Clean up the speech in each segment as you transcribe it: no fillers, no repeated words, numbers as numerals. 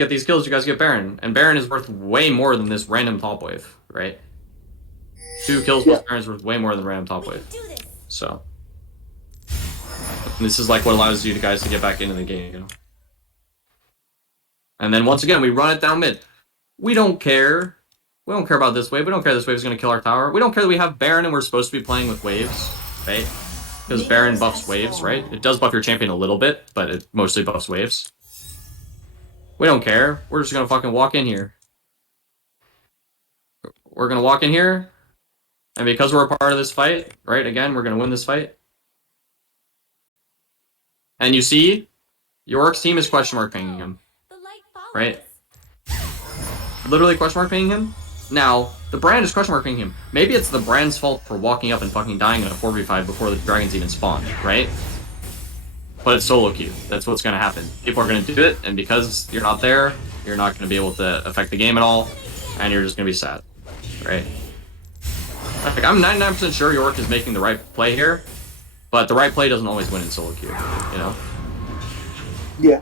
get these kills, you guys get Baron. And Baron is worth way more than this random top wave, right? 2 kills plus Baron is worth way more than random top wave. So this is like what allows you guys to get back into the game, you know? And then once again, we run it down mid. We don't care. We don't care about this wave. We don't care this wave is going to kill our tower. We don't care that we have Baron and we're supposed to be playing with waves, right? Because Baron buffs waves, right? It does buff your champion a little bit, but it mostly buffs waves. We don't care. We're just going to fucking walk in here. We're going to walk in here. And because we're a part of this fight, right? Again, we're going to win this fight. And you see, York's team is question mark pinging him. Right? Literally question mark pinging him. Now, the brand is question mark pinging him. Maybe it's the brand's fault for walking up and fucking dying in a 4v5 before the dragons even spawn, right? But it's solo queue. That's what's going to happen. People are going to do it, and because you're not there, you're not going to be able to affect the game at all, and you're just going to be sad, right? Like, I'm 99% sure York is making the right play here, but the right play doesn't always win in solo queue, you know? Yeah.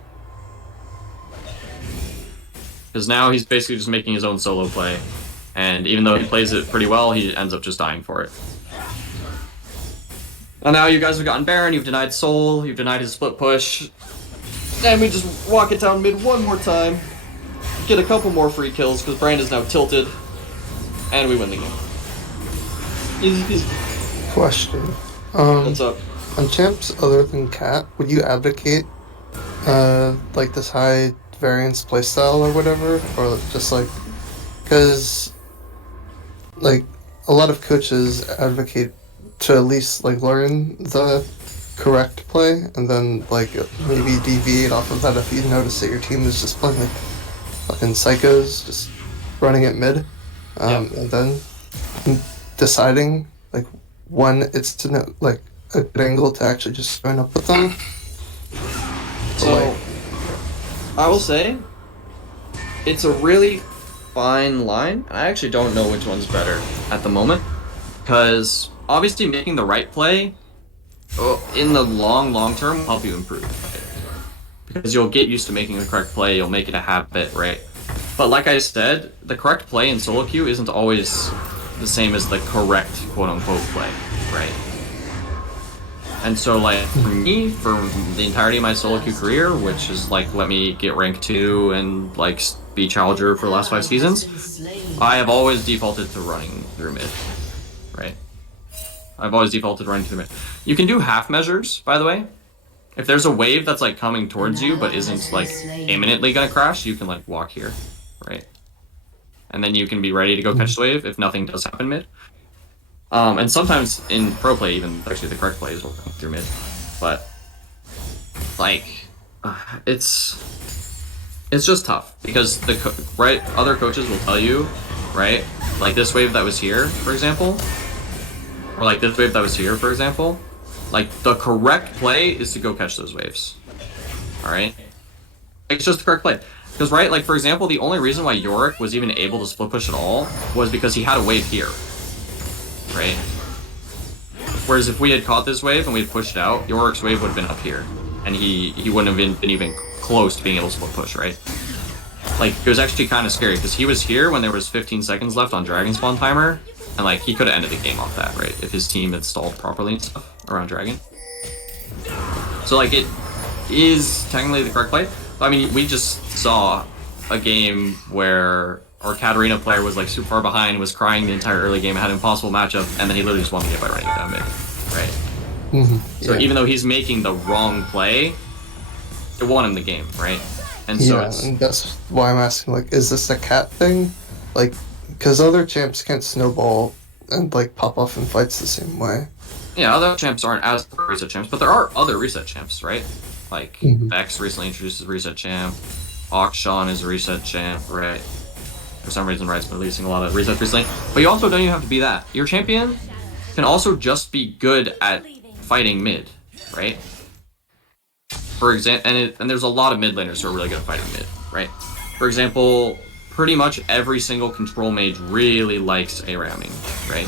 Because now he's basically just making his own solo play, and even though he plays it pretty well, he ends up just dying for it. And now you guys have gotten Baron, you've denied Soul, you've denied his split push, and we just walk it down mid one more time, get a couple more free kills because Brand is now tilted, and we win the game. Easy peasy. Question. What's up? On champs other than Cat, would you advocate like this high variance playstyle or whatever, or just like, because like a lot of coaches advocate to at least like learn the correct play and then like maybe deviate off of that if you notice that your team is just playing like fucking psychos, just running it mid, and then deciding like when it's to know like a good angle to actually just join up with them. So, I will say, it's a really fine line. I actually don't know which one's better at the moment, because obviously making the right play in the long term will help you improve. Because you'll get used to making the correct play, you'll make it a habit, right? But like I said, the correct play in solo queue isn't always the same as the correct quote-unquote play, right? And so, like, for me, for the entirety of my solo queue career, which is, like, let me get rank 2 and, like, be challenger for the last 5 seasons, I have always defaulted to running through mid, right? I've always defaulted running through mid. You can do half measures, by the way. If there's a wave that's, like, coming towards you but isn't, like, imminently gonna crash, you can, like, walk here, right? And then you can be ready to go catch the wave if nothing does happen mid. And sometimes in pro play, even actually the correct play is working through mid, but like it's just tough because the other coaches will tell you, right, like this wave that was here, for example, or like this wave that was here, for example, like the correct play is to go catch those waves. All right, it's just the correct play. Because, right, like, for example, the only reason why Yorick was even able to split push at all was because he had a wave here, right? Whereas if we had caught this wave and we had pushed it out, Yorick's wave would have been up here, and he wouldn't have been even close to being able to split push, right? Like, it was actually kind of scary, because he was here when there was 15 seconds left on Dragon Spawn timer, and, like, he could have ended the game off that, right? If his team had stalled properly and stuff around Dragon. So, like, it is technically the correct play. I mean, we just saw a game where our Katarina player was like super far behind, was crying the entire early game, had an impossible matchup, and then he literally just won the game by running it down mid, right? So even though he's making the wrong play, it won him the game, right? And so and that's why I'm asking, like, is this a Cat thing? Like, because other champs can't snowball and like pop off in fights the same way. Yeah, other champs aren't as reset champs, but there are other reset champs, right? Like, Vex recently introduced a reset champ, Akshan is a reset champ, right? For some reason, Right's been releasing a lot of resets recently. But you also don't even have to be that. Your champion can also just be good at fighting mid, right? For example, and there's a lot of mid laners who are really good at fighting mid, right? For example, pretty much every single control mage really likes ARAMing, right?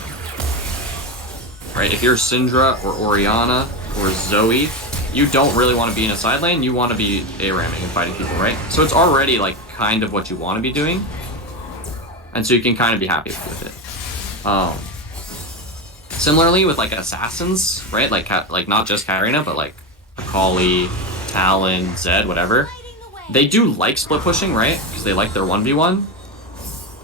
Right, if you're Syndra or Orianna or Zoe, you don't really want to be in a side lane. You want to be A-ramming and fighting people, right? So it's already like kind of what you want to be doing, and so you can kind of be happy with it. Similarly with like assassins, right? Like not just Katarina, but like Akali, Talon, Zed, whatever. They do like split pushing, right? Because they like their 1v1.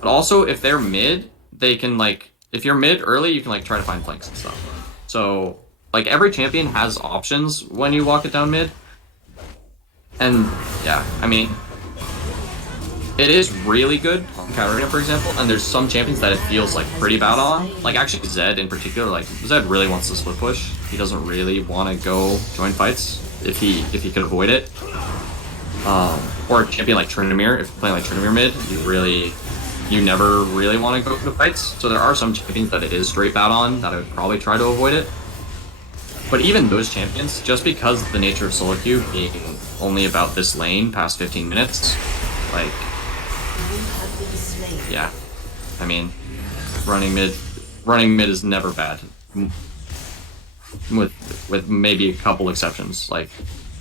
But also, if they're mid, they can like, if you're mid early, you can like try to find flanks and stuff. So like every champion has options when you walk it down mid. And yeah, I mean, it is really good on Katarina, for example, and there's some champions that it feels like pretty bad on. Like actually Zed in particular, like Zed really wants to split push. He doesn't really want to go join fights if he could avoid it. Or a champion like Tryndamere, if you're playing like Tryndamere mid, you never really want to go to fights. So there are some champions that it is straight bad on that I would probably try to avoid it. But even those champions, just because of the nature of solo queue being only about this lane past 15 minutes, like, yeah, I mean, running mid is never bad, with maybe a couple exceptions. Like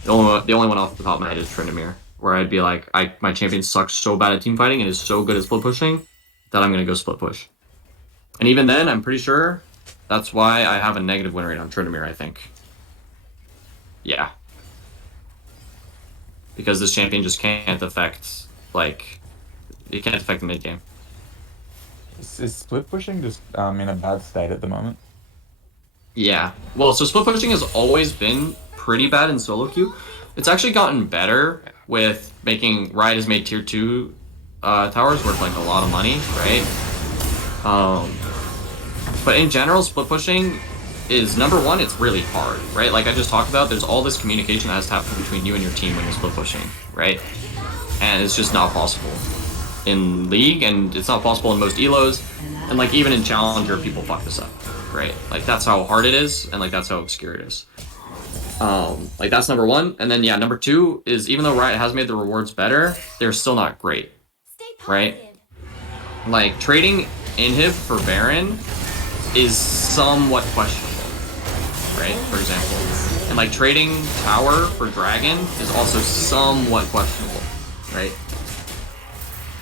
the only one off the top of my head is Tryndamere, where I'd be like, my champion sucks so bad at team fighting and is so good at split pushing that I'm gonna go split push. And even then, I'm pretty sure that's why I have a negative win rate on Tryndamere, I think. Yeah. Because this champion just can't affect, like, it can't affect the mid game. Is split pushing just in a bad state at the moment? Yeah. Well, so split pushing has always been pretty bad in solo queue. It's actually gotten better with Riot has made tier 2 towers worth like a lot of money, right? But in general, split pushing is, number one, it's really hard, right? Like I just talked about, there's all this communication that has to happen between you and your team when you're split pushing, right? And it's just not possible in League, and it's not possible in most elos, and like even in Challenger, people fuck this up, right? Like that's how hard it is, and like that's how obscure it is. Like that's number one, and then yeah, number two is, even though Riot has made the rewards better, they're still not great, right? Like trading inhib for Baron is somewhat questionable, right? For example, and like trading tower for Dragon is also somewhat questionable, right?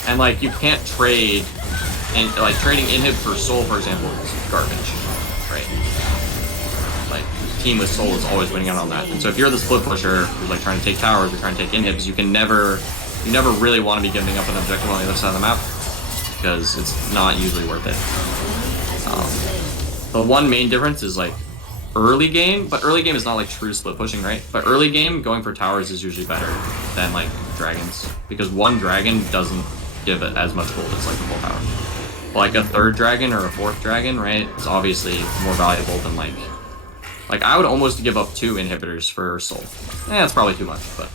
And like you can't trade, and like trading inhib for Soul, for example, is garbage, right? Like team with Soul is always winning out on that. And so if you're the split pusher who's like trying to take towers or trying to take inhibs, you never really want to be giving up an objective on the other side of the map, because it's not usually worth it. The one main difference is like early game, but early game is not like true split pushing, right? But early game, going for towers is usually better than like dragons, because one dragon doesn't give it as much gold as like a full tower. But like a third dragon or a fourth dragon, right, is obviously more valuable than like I would almost give up 2 inhibitors for Soul. That's probably too much, but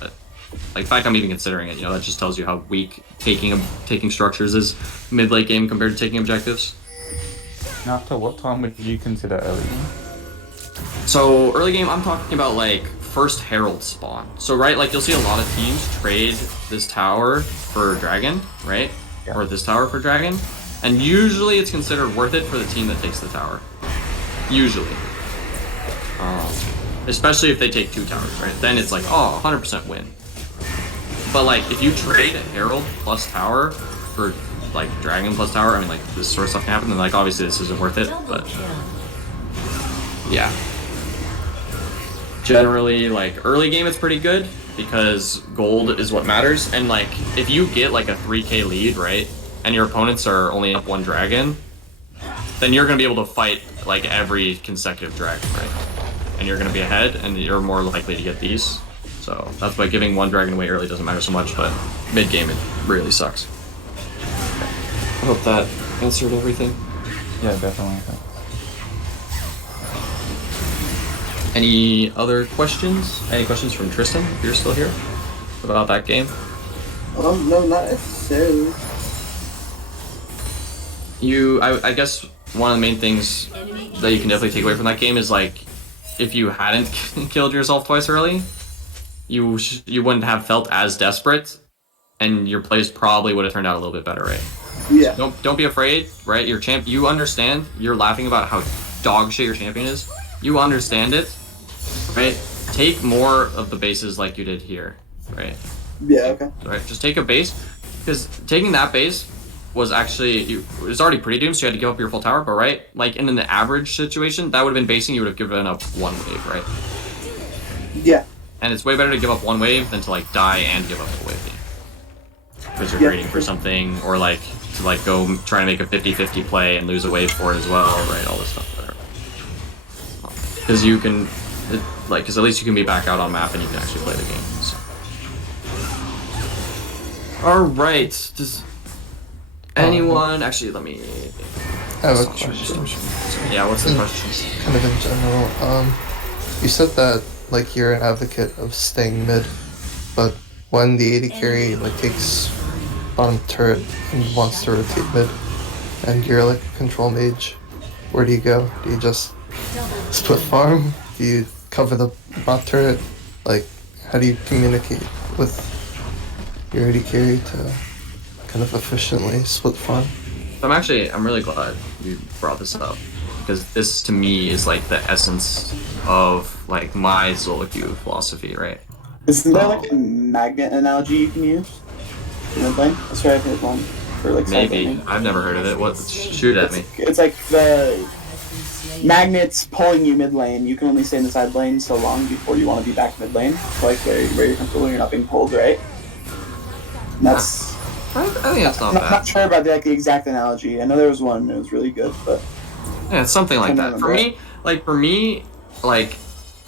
like the fact I'm even considering it, you know, that just tells you how weak taking structures is mid-late game compared to taking objectives. And after what time would you consider early game? So early game, I'm talking about like first Herald spawn. So right, like you'll see a lot of teams trade this tower for Dragon, right? Yeah. Or this tower for Dragon. And usually it's considered worth it for the team that takes the tower. Usually. Especially if they take 2 towers, right? Then it's like, oh, 100% win. But like if you trade a Herald plus tower for like Dragon plus tower, I mean like this sort of stuff can happen, and like obviously this isn't worth it, but yeah. Generally, like early game it's pretty good because gold is what matters, and like if you get like a 3k lead, right, and your opponents are only up 1 dragon, then you're gonna be able to fight like every consecutive dragon, right? And you're gonna be ahead, and you're more likely to get these. So that's why giving 1 dragon away early doesn't matter so much, but mid game it really sucks. I hope that answered everything. Yeah, definitely. Any other questions? Any questions from Tristan, if you're still here, about that game? No, not necessarily. I guess one of the main things that you can definitely take away from that game is like, if you hadn't killed yourself twice early, you wouldn't have felt as desperate, and your plays probably would have turned out a little bit better, right? Yeah. So don't be afraid, right? Your champ, you understand. You're laughing about how dog shit your champion is. You understand it, right? take more of the bases like you did here, right? Yeah, okay. Right, just take a base, because taking that base was actually, it was already pretty doomed, so you had to give up your full tower, but right, like in an average situation, that would have been basing, you would have given up one wave, right? Yeah. And it's way better to give up one wave than to like die and give up a wave. Because you're Yeah. grading for something, or like to like go try to make a 50-50 play and lose a wave for it as well, right? All this stuff, whatever. Because you can, because at least you can be back out on map and you can actually play the game. So. All right. Does anyone actually let me? I have a question. Yeah. What's the question? Kind of in general. You said that like you're an advocate of staying mid, but when the AD carry like takes bottom turret and wants to rotate mid, and you're like a control mage, where do you go? Do you just split farm? Do you cover the bot turret? Like, how do you communicate with your AD carry to kind of efficiently split farm? I'm really glad you brought this up, because this to me is like the essence of like my solo queue philosophy, right? Isn't there like a magnet analogy you can use in mid lane? That's right, I've heard one for like side Maybe. laning. I've never heard of it. What? Shoot at me. It's like the magnets pulling you mid lane. You can only stay in the side lane so long before you want to be back mid lane. Like where you're comfortable, you're not being pulled, right? And that's. I think that's not I'm bad. not sure about the exact analogy. I know there was one. It was really good, but Yeah, it's something like that. For remember. me, like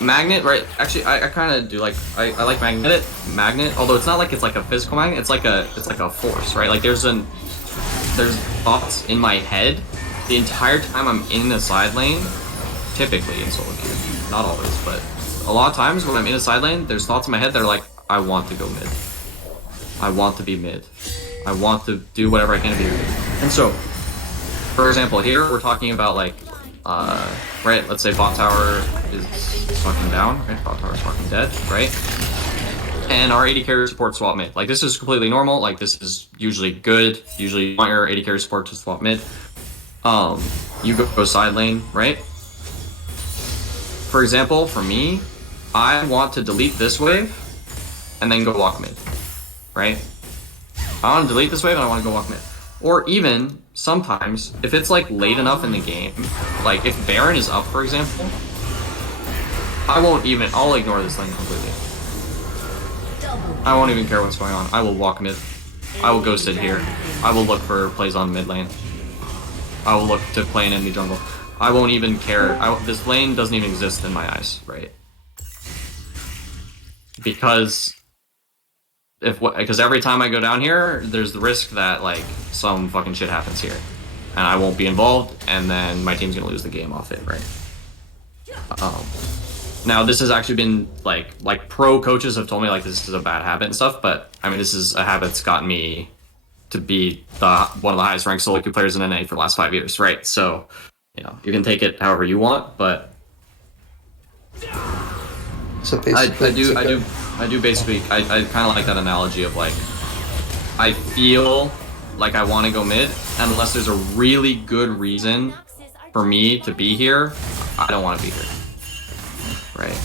magnet, right? Actually, I kind of do like I like magnet, although it's not like it's like a physical magnet. It's like a force, right? Like there's thoughts in my head the entire time I'm in the side lane. Typically in solo queue, not always, but a lot of times when I'm in a side lane, there's thoughts in my head that are like, I want to go mid. I want to be mid. I want to do whatever I can to be mid. And so, for example, here we're talking about like, right, let's say bot tower is fucking down, right? Bot tower is fucking dead, right? And our AD carry support swap mid. Like this is completely normal, like this is usually good. Usually you want your AD carry support to swap mid. You go side lane, right? For example, for me, I want to delete this wave and then go walk mid, right? I want to delete this wave and I want to go walk mid. Or even, sometimes, if it's like late enough in the game, like if Baron is up, for example, I'll ignore this lane completely. I won't even care what's going on. I will walk mid. I will go sit here. I will look for plays on mid lane. I will look to play an enemy jungle. I won't even care. This lane doesn't even exist in my eyes, right? Because every time I go down here, there's the risk that like some fucking shit happens here, and I won't be involved, and then my team's gonna lose the game off it, right? Now this has actually been like pro coaches have told me like this is a bad habit and stuff, but I mean this is a habit that's gotten me to be one of the highest ranked solo queue players in NA for the last 5 years, right? So, you know, you can take it however you want, but So basically, I do basically, I kind of like that analogy of like, I feel like I want to go mid, and unless there's a really good reason for me to be here, I don't want to be here, right?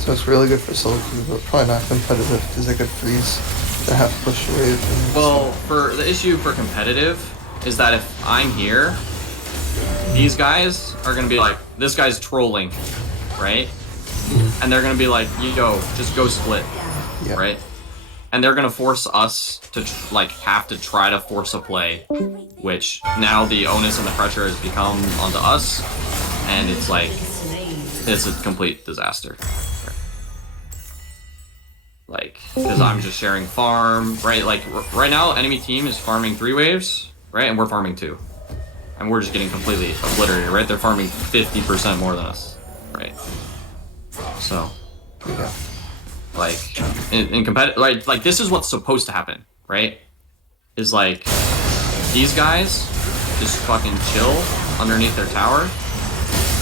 So it's really good for solo queue, but probably not competitive because it could freeze the half push wave. Well, for the issue for competitive is that if I'm here, these guys are gonna be like, this guy's trolling, right? And they're gonna be like, yo, just go split, Yeah. right? And they're gonna force us to have to try to force a play, which now the onus and the pressure has become onto us, and it's like, it's a complete disaster. Like, because I'm just sharing farm, right? Like, right now, enemy team is farming 3 waves, right? And we're farming 2. And we're just getting completely obliterated, right? They're farming 50% more than us, right? So, Yeah. like, in competitive, like, this is what's supposed to happen, right? Is like, these guys just fucking chill underneath their tower.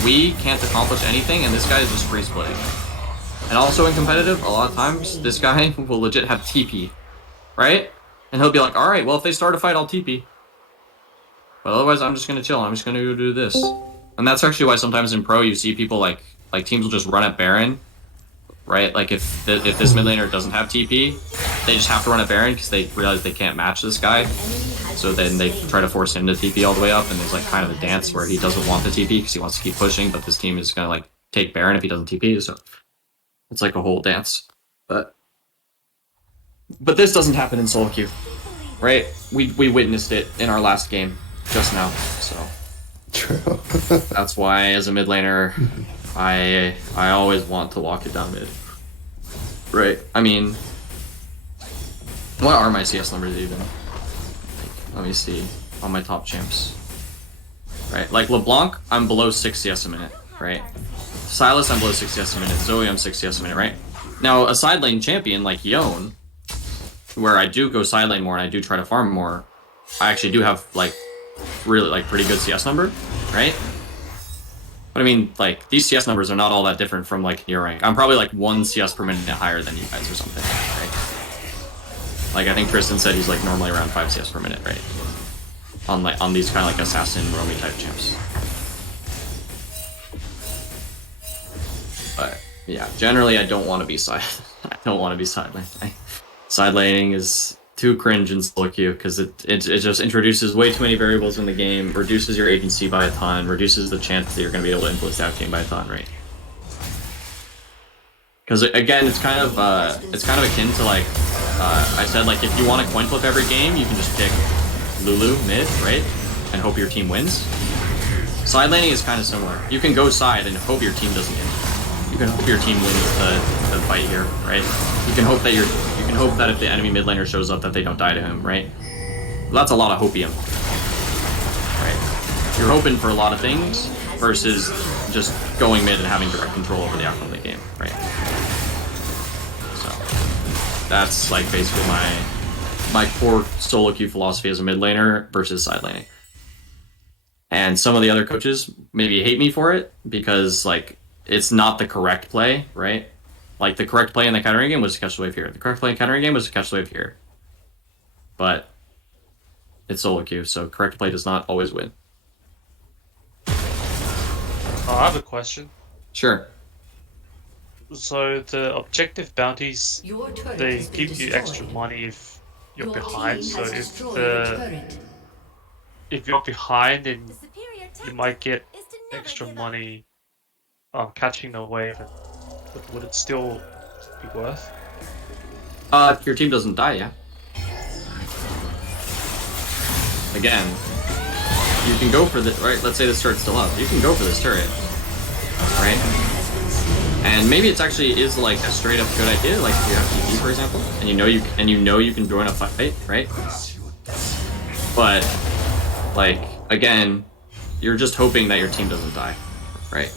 We can't accomplish anything, and this guy is just free splitting. And also in competitive, a lot of times, this guy will legit have TP, right? And he'll be like, alright, well, if they start a fight, I'll TP. But otherwise, I'm just gonna chill, I'm just gonna go do this. And that's actually why sometimes in pro, you see people, like, like teams will just run at Baron, right? Like if this mid laner doesn't have TP, they just have to run at Baron because they realize they can't match this guy. So then they try to force him to TP all the way up, and there's like kind of a dance where he doesn't want the TP because he wants to keep pushing, but this team is gonna like take Baron if he doesn't TP. So it's like a whole dance. But this doesn't happen in solo queue, right? We witnessed it in our last game just now. So True. that's why as a mid laner, I always want to walk it down mid. Right. I mean, what are my CS numbers even? Let me see on my top champs. Right, like LeBlanc, I'm below 6 CS a minute, right? Silas, I'm below 6 CS a minute. Zoe, I'm 6 CS a minute, right? Now, a side lane champion like Yone, where I do go side lane more and I do try to farm more, I actually do have like really like pretty good CS number, right? But I mean, like these CS numbers are not all that different from like your rank. I'm probably like 1 CS per minute higher than you guys or something, right? Like I think Tristan said he's like normally around 5 CS per minute, right? On these kind of like assassin roamy type champs. But yeah, generally I don't want to be side. I don't want to be side lane. Side laning is too cringe in solo queue because it just introduces way too many variables in the game, reduces your agency by a ton, reduces the chance that you're going to be able to influence the outgame by a ton, right? Because again, it's kind of akin to like I said, like if you want to coin flip every game, you can just pick Lulu mid, right, and hope your team wins. Side laning is kind of similar. You can go side and hope your team doesn't win. You can hope your team wins the fight here, right? You can hope that if the enemy mid laner shows up that they don't die to him, right? Well, that's a lot of hopium, right? You're hoping for a lot of things versus just going mid and having direct control over the outcome of the game, right? So that's like basically my core solo queue philosophy as a mid laner versus side laning. And some of the other coaches maybe hate me for it because like it's not the correct play, right? Like the correct play in the countering game was to catch the wave here. The correct play in the countering game was to catch the wave here. But it's solo queue, so correct play does not always win. I have a question. Sure. So the objective bounties, Your turret they has been give you extra destroyed. money if you're Your behind. team So has if destroyed a the turret. if you're behind, then The superior you tactic might get is to never extra give up. money catching the wave. But would it still be worth? If your team doesn't die, yeah. Again, you can go for the right. Let's say this turret's still up. You can go for this turret, right? And maybe it's actually is like a straight up good idea, like if you have TP, for example, and you know you can join a fight, right? But like again, you're just hoping that your team doesn't die, right?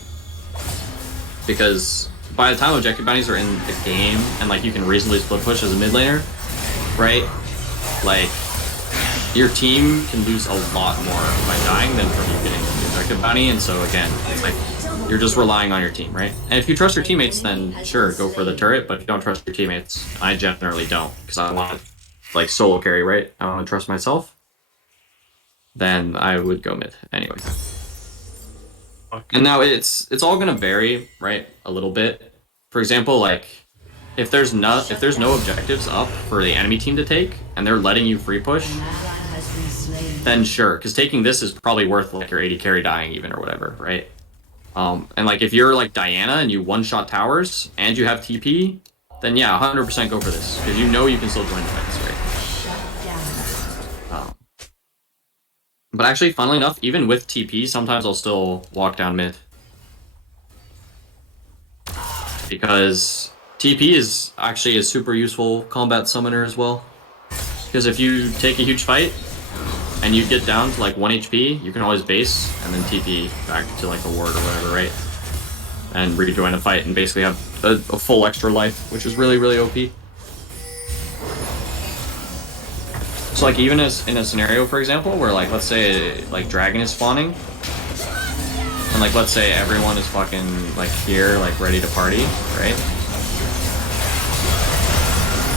Because by the time objective bounties are in the game and like you can reasonably split push as a mid laner, right? Like your team can lose a lot more by dying than from you getting the objective bounty, and so again, it's like you're just relying on your team, right? And if you trust your teammates, then sure, go for the turret, but if you don't trust your teammates, I generally don't, because I want to like solo carry, right? I want to trust myself, then I would go mid anyway. Okay. And now it's all gonna vary, right? A little bit. For example, like if there's no objectives up for the enemy team to take and they're letting you free push, then sure, because taking this is probably worth like your 80 carry dying even or whatever, right? And like if you're like Diana and you one-shot towers and you have TP, then yeah, 100% go for this because you know you can still join the fights, right? But actually, funnily enough, even with TP, sometimes I'll still walk down mid. Because TP is actually a super useful combat summoner as well. Because if you take a huge fight, and you get down to like 1 HP, you can always base, and then TP back to like a ward or whatever, right? And rejoin a fight and basically have a full extra life, which is really, really OP. So like even as in a scenario, for example, where like let's say like dragon is spawning, and like let's say everyone is fucking like here, like ready to party, right?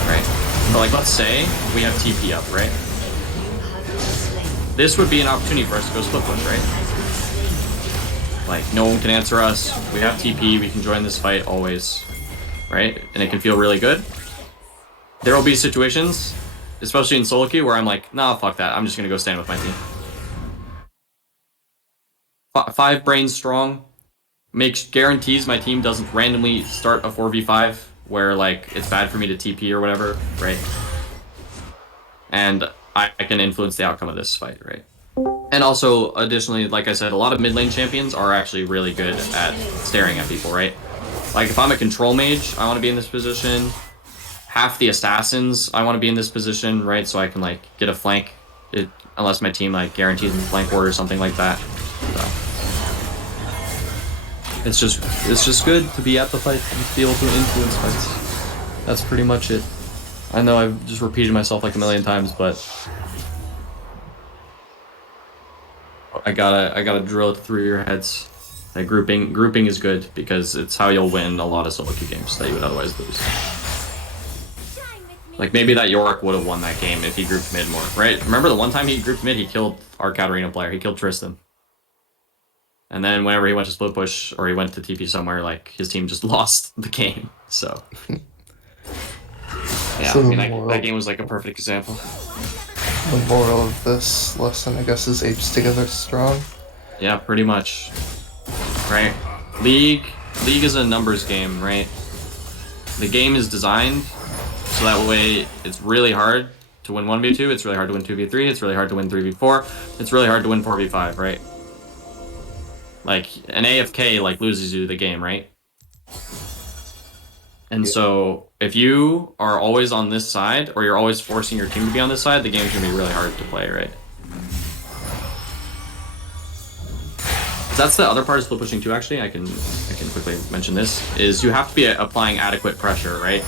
Right. But like let's say we have TP up, right? This would be an opportunity for us to go split push, right? Like, no one can answer us. We have TP. We can join this fight always, right? And it can feel really good. There will be situations, especially in solo queue, where I'm like, nah, fuck that. I'm just gonna go stand with my team. 5 brains strong guarantees my team doesn't randomly start a 4v5 where like it's bad for me to TP or whatever, right? And I can influence the outcome of this fight, right? And also, additionally, like I said, a lot of mid lane champions are actually really good at staring at people, right? Like if I'm a control mage, I want to be in this position. Half the assassins, I want to be in this position, right? So I can like get a flank, unless my team like guarantees me flank ward or something like that. So it's just good to be at the fight and be able to influence fights. That's pretty much it. I know I've just repeated myself like a million times, but I gotta drill it through your heads. Like grouping is good because it's how you'll win a lot of solo queue games that you would otherwise lose. Like maybe that Yorick would have won that game if he grouped mid more, right? Remember the one time he grouped mid, he killed our Katarina player. He killed Tristan. And then whenever he went to split push or he went to TP somewhere, like his team just lost the game. So yeah, So I mean, that game was like a perfect example. the moral of this lesson, I guess, is apes together strong. Yeah, pretty much. Right? League is a numbers game, right? The game is designed so that way it's really hard to win 1v2, it's really hard to win 2v3, it's really hard to win 3v4, it's really hard to win 4v5, right? Like, an AFK, like, loses you the game, right? And so, if you are always on this side, or you're always forcing your team to be on this side, the game's gonna be really hard to play, right? That's the other part of split pushing too, actually. I can quickly mention this, is you have to be applying adequate pressure, right?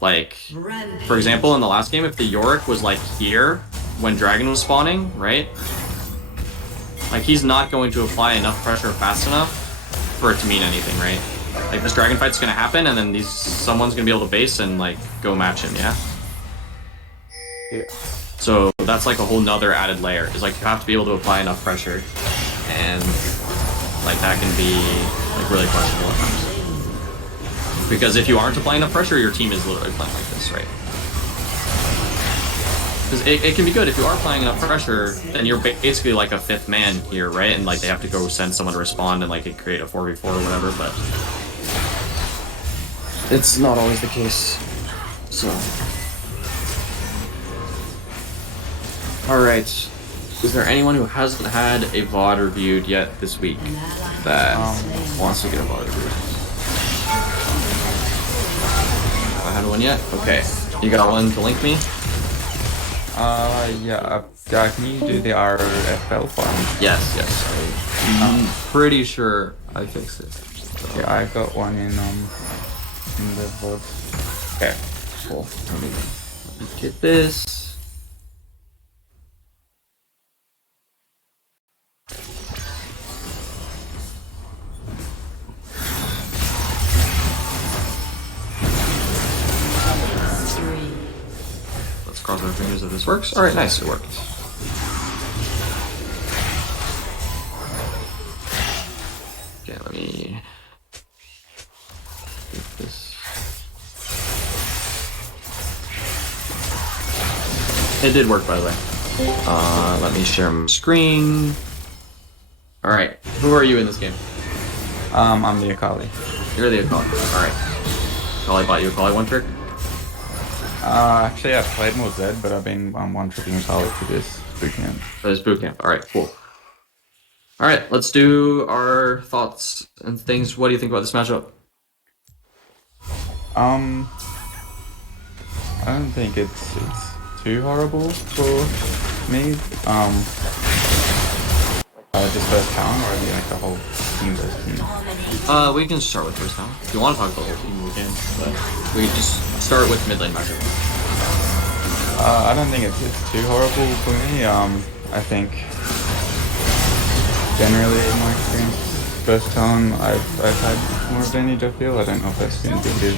Like, for example, in the last game, if the Yorick was, like, here when Dragon was spawning, right? Like, he's not going to apply enough pressure fast enough for it to mean anything, right? Like, this dragon fight's gonna happen, and then someone's gonna be able to base and, like, go match him, yeah? Yeah. So, that's, like, a whole nother added layer. Is like, you have to be able to apply enough pressure, and, like, that can be, like, really questionable at times. Because if you aren't applying enough pressure, your team is literally playing like this, right? Because it can be good if you are applying enough pressure, then you're basically like a 5th man here, right? And like they have to go send someone to respond and like it create a 4v4 or whatever, but it's not always the case. So, all right. Is there anyone who hasn't had a VOD reviewed yet this week that wants to get a VOD reviewed? I had one yet. Okay, you got one to link me? Yeah, can you do the RFL farm? Yes. I'm pretty sure I fixed it. So. Yeah, I got one in the VOD. Okay, cool. Let me get this. Cross our fingers that this works. Alright, nice, it worked. Okay, let me get this. It did work, by the way. Let me share my screen. Alright, who are you in this game? I'm the Akali. You're the Akali. Alright. Akali bought you Akali one trick? Actually, I've played more Zed, but I've been one-tricking Akali for this bootcamp. For this bootcamp. Alright, cool. Alright, let's do our thoughts and things. What do you think about this matchup? I don't think it's too horrible for me. Just first town, or like the whole team versus team? We can start with first town. If you want to talk about the whole team, we can, but we can just start with mid lane matchup. I don't think it's too horrible for me. I think generally in my experience, first town I've had more advantage. I feel. I don't know if that's indicative.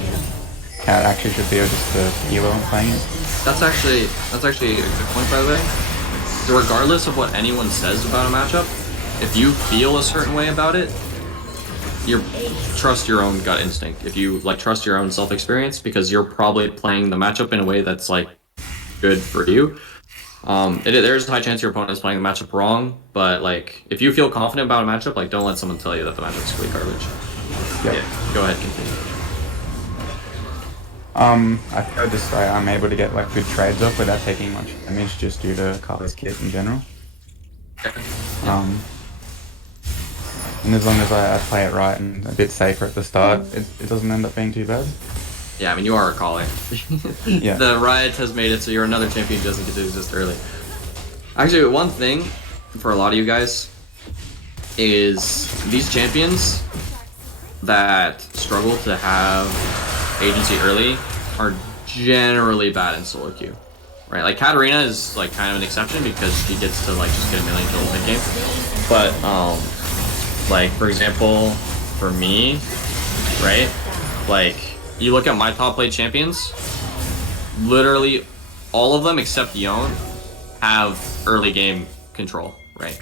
Cat actually should be just the elo and playing it. That's actually a good point, by the way. So regardless of what anyone says about a matchup, if you feel a certain way about it, trust your own gut instinct. If you like trust your own self-experience, because you're probably playing the matchup in a way that's like good for you. There's a high chance your opponent is playing the matchup wrong, but like if you feel confident about a matchup, like don't let someone tell you that the matchup's complete garbage. Yeah, go ahead, continue. I think I'm able to get like good trades off without taking much damage just due to Kali's kit in general. And as long as I play it right and a bit safer at the start, it doesn't end up being too bad. Yeah, I mean, you are a caller. Yeah. The Riot has made it so you're another champion who doesn't get to exist early. Actually, one thing for a lot of you guys is these champions that struggle to have agency early are generally bad in solo queue. Right, like Katarina is like kind of an exception because she gets to like just get a million kills mid game. But like for example, for me, right, like you look at my top played champions, literally all of them except Yone have early game control, right?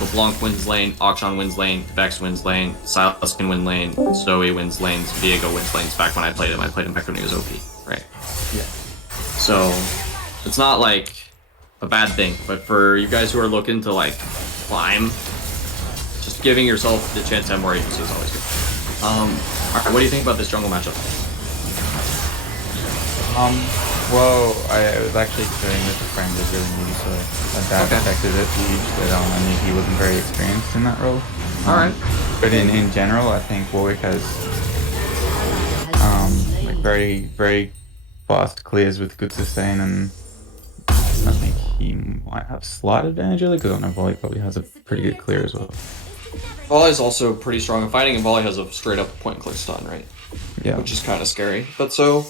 LeBlanc wins lane, Akshan wins lane, Vex wins lane, Silas can win lane, Zoe wins lanes, Viego wins lanes. Back when I played him back when he was OP, right? Yeah. So it's not like a bad thing, but for you guys who are looking to like climb, just giving yourself the chance to have more agency is always good. Alright, what do you think about this jungle matchup? Well, I was actually doing this with friends was really new, so that affected it huge. That I knew he wasn't very experienced in that role. Alright. But in general, I think Warwick has like very fast clears with good sustain, and I think he might have slight advantage early because I don't know Volley probably has a pretty good clear as well. Volley is also pretty strong in fighting, and Volley has a straight up point and click stun, right? Yeah. Which is kind of scary. But so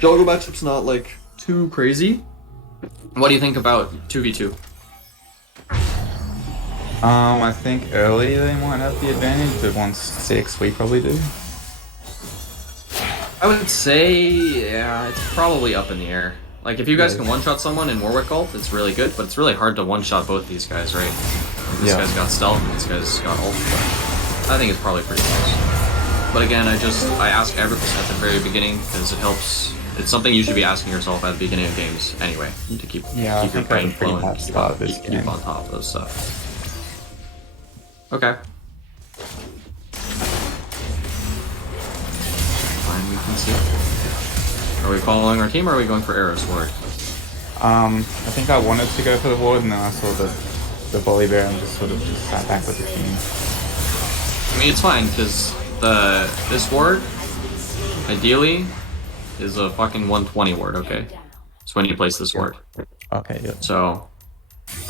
jungle matchup's not like too crazy. What do you think about 2v2? I think early they might have the advantage, but once 6 we probably do. I would say, yeah, it's probably up in the air. Like, if you guys can one-shot someone in Warwick ult, it's really good, but it's really hard to one-shot both these guys, right? Like, this guy's got stealth, and this guy's got ult, but I think it's probably pretty close. But again, I ask every at the very beginning, because it helps. It's something you should be asking yourself at the beginning of games anyway, to keep your brain flowing, keep on top of stuff. Okay. Fine, we can see. Are we following our team, or are we going for Arrow's ward? I think I wanted to go for the ward, and then I saw the Volley Bear and just sat back with the team. I mean, it's fine, because this ward, ideally, is a fucking 120 ward, okay? It's when you place this ward. Okay, yeah. So,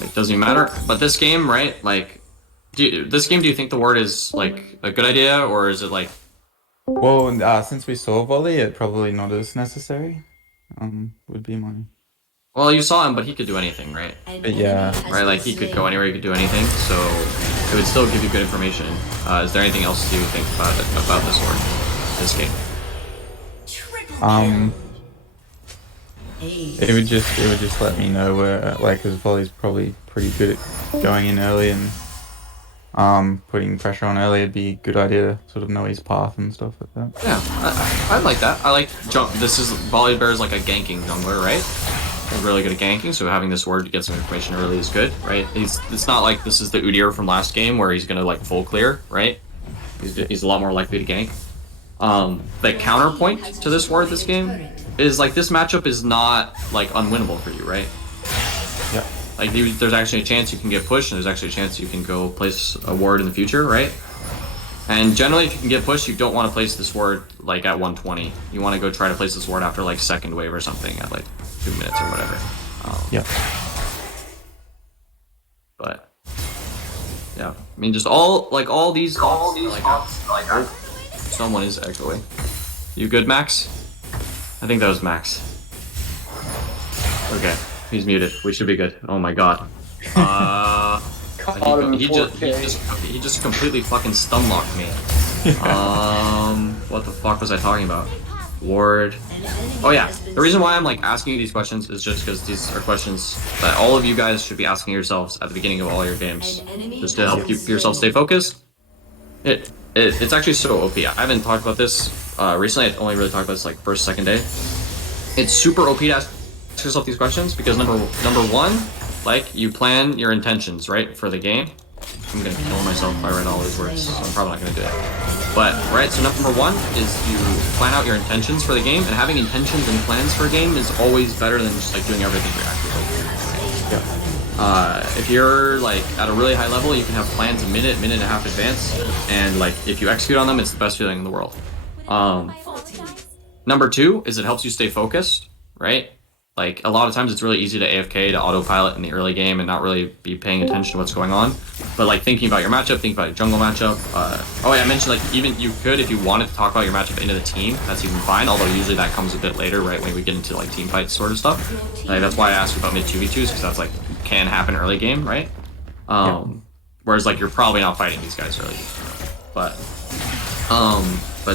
like, doesn't even matter. But this game, right, like, do you think the ward is, like, a good idea, or is it, like... Well, since we saw Volley, it probably not as necessary, would be my... Well, you saw him, but he could do anything, right? But yeah. Right, like, he could go anywhere, he could do anything, so it would still give you good information. Is there anything else you think about this ward, this game? It would just let me know where, like, because Volley's probably pretty good at going in early and putting pressure on early. It'd be a good idea to sort of know his path and stuff like that. Yeah, I like that. I like this is Volley Bear is like a ganking jungler, right? He's really good at ganking, so having this ward to get some information early is good, right? It's not like this is the Udyr from last game where he's gonna like full clear, right? He's a lot more likely to gank. The counterpoint to this ward this game is like this matchup is not like unwinnable for you, right? Yeah. Like there's actually a chance you can get pushed, and there's actually a chance you can go place a ward in the future, right? And generally, if you can get pushed, you don't want to place this ward like at 120. You want to go try to place this ward after like second wave or something at like 2 minutes or whatever. Yeah. But yeah, I mean, just all these like someone is echoing. You good, Max? I think that was Max. Okay, he's muted. We should be good. Oh my god. He just completely fucking stun locked me. What the fuck was I talking about? Ward. Oh yeah, the reason why I'm like asking you these questions is just because these are questions that all of you guys should be asking yourselves at the beginning of all your games, just to help keep yourself stay focused. It's actually so OP. I haven't talked about this recently. I only really talked about this like first, second day. It's super OP to ask yourself these questions because number one, like you plan your intentions right for the game. I'm gonna kill myself if I write all these words, so I'm probably not gonna do it. But right, so number one is you plan out your intentions for the game, and having intentions and plans for a game is always better than just like doing everything reactively. Yeah. If you're like at a really high level, you can have plans a minute and a half advance, and like if you execute on them, it's the best feeling in the world. Number two is it helps you stay focused, right? Like a lot of times it's really easy to AFK, to autopilot in the early game and not really be paying attention to what's going on. But like thinking about your matchup, thinking about your jungle matchup. Oh yeah, I mentioned like even you could, if you wanted to talk about your matchup into the team, that's even fine. Although usually that comes a bit later, right? When we get into like team fights sort of stuff. Like that's why I asked you about mid 2v2s, because that's like can happen early game, right? Whereas like you're probably not fighting these guys early. But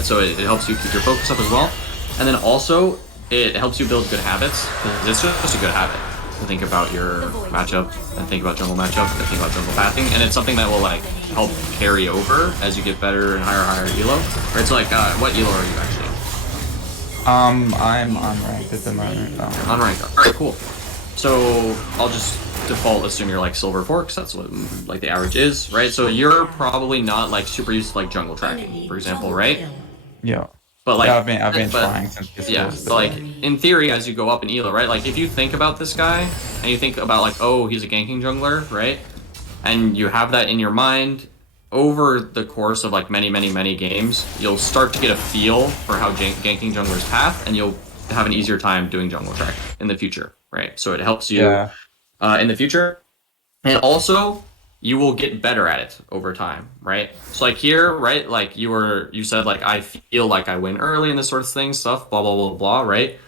so it helps you keep your focus up as well. And then also it helps you build good habits, because it's just a good habit to think about your matchup and think about jungle matchup and think about jungle pathing, and it's something that will like help carry over as you get better and higher elo. Right, so like what elo are you actually? I'm unranked at the moment. Unranked. Alright, cool. So I'll just default assume you're like silver 4, because that's what like the average is, right? So you're probably not like super used to like jungle tracking, for example, right? Yeah. But like, yeah, I've been trying since this was, but like in theory, as you go up in elo, right? Like if you think about this guy and you think about like, oh, he's a ganking jungler, right? And you have that in your mind over the course of like many games, you'll start to get a feel for how ganking junglers path, and you'll have an easier time doing jungle track in the future, right? So it helps you in the future, and also you will get better at it over time, right? So like here, right, like you said like I feel like I win early and this sort of thing, stuff, blah blah blah blah, right?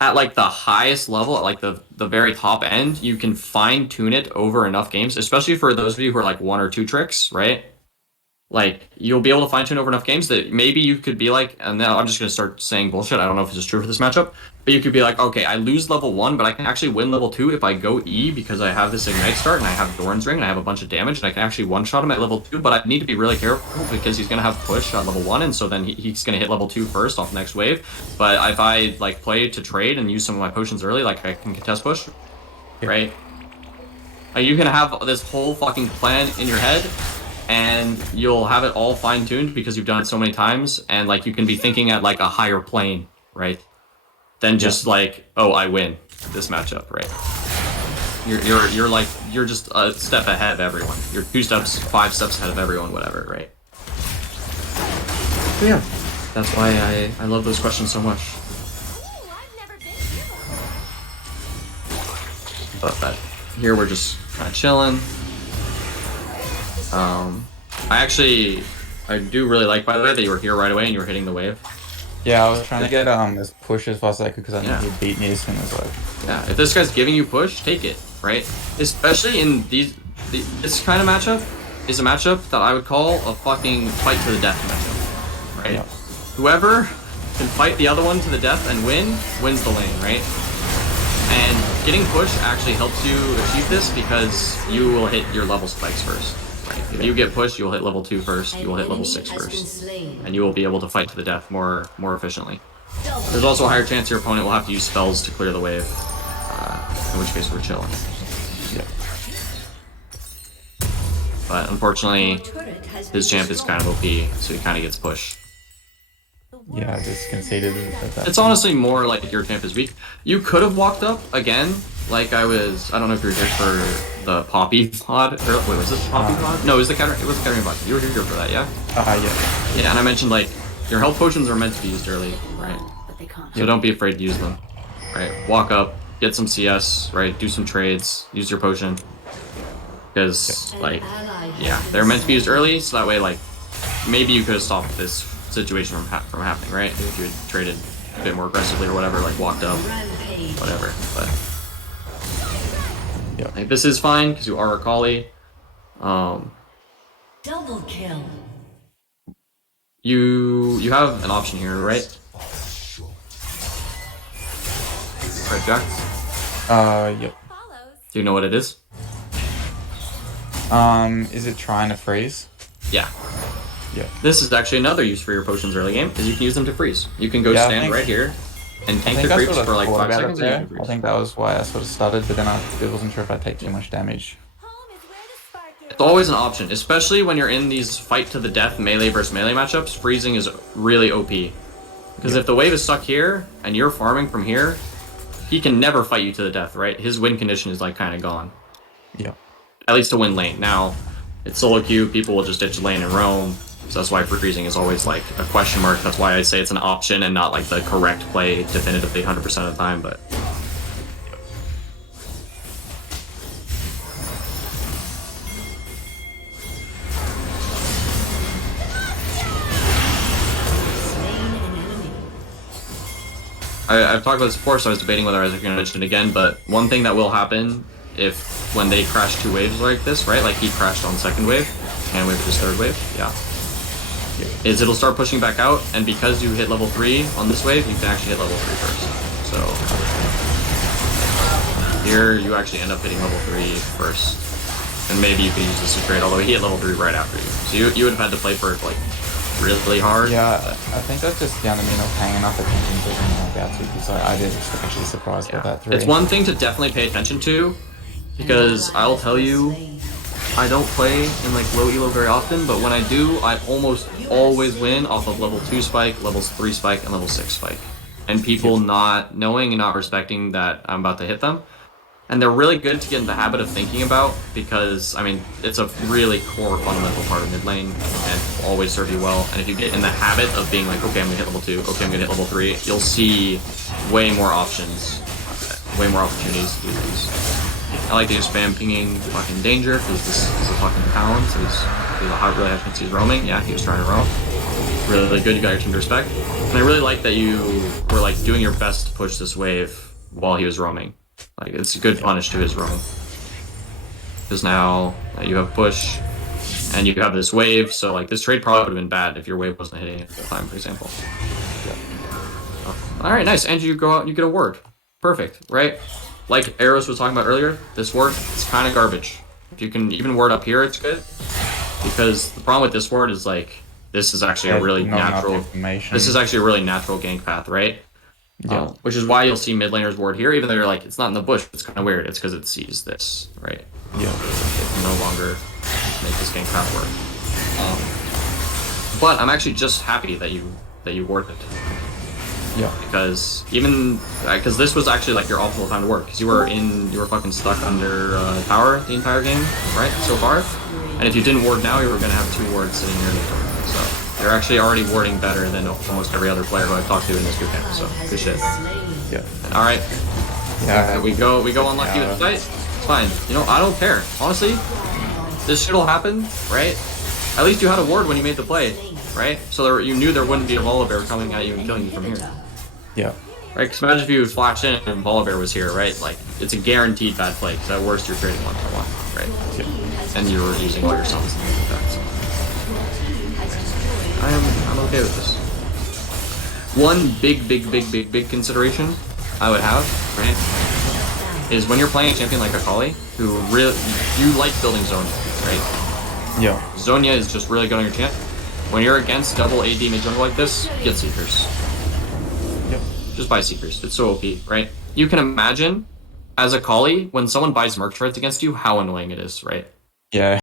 At like the highest level, at like the very top end, you can fine tune it over enough games, especially for those of you who are like 1 or 2 tricks, right? Like you'll be able to fine tune over enough games that maybe you could be like, and now I'm just gonna start saying bullshit. I don't know if this is true for this matchup, but you could be like, okay, I lose level 1, but I can actually win level 2 if I go E, because I have this Ignite start and I have Doran's Ring and I have a bunch of damage and I can actually one-shot him at level 2, but I need to be really careful because he's gonna have push at level 1, and so then he's gonna hit level 2 first off the next wave. But if I like play to trade and use some of my potions early, like I can contest push, right? You can have this whole fucking plan in your head, and you'll have it all fine-tuned because you've done it so many times, and like you can be thinking at like a higher plane, right? Than just like, oh, I win this matchup, right? You're just a step ahead of everyone. You're 2 steps, 5 steps ahead of everyone, whatever, right? So yeah, that's why I love those questions so much. But here we're just kind of chilling. I do really like, by the way, that you were here right away and you were hitting the wave. Yeah, I was trying to get this push as fast as I could because I knew he'd beat me as soon as like. Yeah, if this guy's giving you push, take it, right? Especially in this kind of matchup is a matchup that I would call a fucking fight to the death matchup, right? Yeah. Whoever can fight the other one to the death and wins the lane, right? And getting push actually helps you achieve this because you will hit your level spikes first. If you get pushed, you'll hit level 2 first, you will hit level 6 first, and you will be able to fight to the death more efficiently. There's also a higher chance your opponent will have to use spells to clear the wave, in which case we're chilling. Yeah. But unfortunately, his champ is kind of OP, so he kind of gets pushed. Yeah, I just conceded that. It's honestly more like your champ is weak. You could have walked up again, like I don't know if you were here for the Poppy VOD. Wait, was this Poppy VOD? No, it was the Katarina VOD. You were here for that, yeah? Yeah. Yeah, and I mentioned like, your health potions are meant to be used early, right? So don't be afraid to use them, right? Walk up, get some CS, right? Do some trades, use your potion. Because, like, yeah, they're meant to be used early, so that way, like, maybe you could have stopped this situation from happening, right? If you had traded a bit more aggressively or whatever, like walked up, whatever. But yeah, like, this is fine because you are a Kali. Double kill. You have an option here, right? Red Jack. Yep. Do you know what it is? Is it trying to freeze? Yeah. Yeah. This is actually another use for your potions early game, is you can use them to freeze. You can go Yeah, I stand think- right here and I tank think the I creeps sort of for like thought 5 about it seconds and you there. can freeze. I think that was why I sort of started, but then I wasn't sure if I'd take too much damage. It's always an option, especially when you're in these fight to the death melee versus melee matchups. Freezing is really OP. Because if the wave is stuck here and you're farming from here, he can never fight you to the death, right? His win condition is like kind of gone. Yeah. At least to win lane. Now, it's solo queue, people will just ditch lane and roam. So that's why freezing is always like a question mark. That's why I say it's an option and not like the correct play definitively 100% of the time, but I've talked about this before, so I was debating whether I was going to mention it again, but one thing that will happen if when they crash 2 waves like this, right? Like he crashed on second wave, and wave is third wave, yeah. Is it'll start pushing back out, and because you hit level 3 on this wave, you can actually hit level 3 first. So here you actually end up hitting level 3 first. And maybe you can use this to trade, although he hit level 3 right after you. So you would have had to play for it like really hard. Yeah, I think that's just down to me not paying enough attention to it when I'm about to, because I did actually surprised by that 3. It's one thing to definitely pay attention to, because I'll tell you, I don't play in like low elo very often, but when I do, I almost always win off of level 2 spike, levels 3 spike, and level 6 spike. And people not knowing and not respecting that I'm about to hit them. And they're really good to get in the habit of thinking about, because, I mean, it's a really core fundamental part of mid lane and will always serve you well. And if you get in the habit of being like, okay, I'm gonna hit level 2, okay, I'm gonna hit level 3, you'll see way more options, way more opportunities to do things. I like to just spam pinging fucking danger, because this is a fucking pound, so he's really high chance he's roaming. Yeah, he was trying to roam. Really, really good, you got your team to respect. And I really like that you were like doing your best to push this wave while he was roaming. Like, it's a good punish to his roam. Because now you have push, and you have this wave, so like this trade probably would have been bad if your wave wasn't hitting at the time, for example. Alright, nice. And you go out and you get a ward. Perfect, right? Like Eros was talking about earlier, this ward is kind of garbage. If you can even ward up here, it's good. Because the problem with this ward is like, this is actually a really natural... This is actually a really natural gank path, right? Yeah. Which is why you'll see mid laners ward here, even though you're like, it's not in the bush, it's kind of weird. It's because it sees this, right? Yeah. It can no longer make this gank path work. But I'm actually just happy that you warded. Yeah. Because because this was actually like your optimal time to work, because you were fucking stuck under tower the entire game, right? So far. And if you didn't ward now, you were gonna have 2 wards sitting here in the tournament. So you're actually already warding better than almost every other player who I've talked to in this boot camp. So good shit. Yeah. All right. Yeah. We go unlucky with the fight. It's fine. You know, I don't care. Honestly, this shit'll happen, right? At least you had a ward when you made the play, right? So you knew there wouldn't be a Volibear coming at you and killing you from here. Yeah. Right? Because imagine if you flashed in and Volibear was here, right? Like, it's a guaranteed bad play, because at worst you're trading 1-1, right? Yeah. And you're using all your summons and things like that, so. I'm okay with this. One big consideration I would have, right, is when you're playing a champion like Akali, who really, you like building Zonia, right? Yeah. Zonia is just really good on your champ. When you're against double AD mid jungle like this, get Seekers. Yep. Just buy Seekers. It's so OP, right? You can imagine, as Akali, when someone buys Merc Treads against you, how annoying it is, right? Yeah.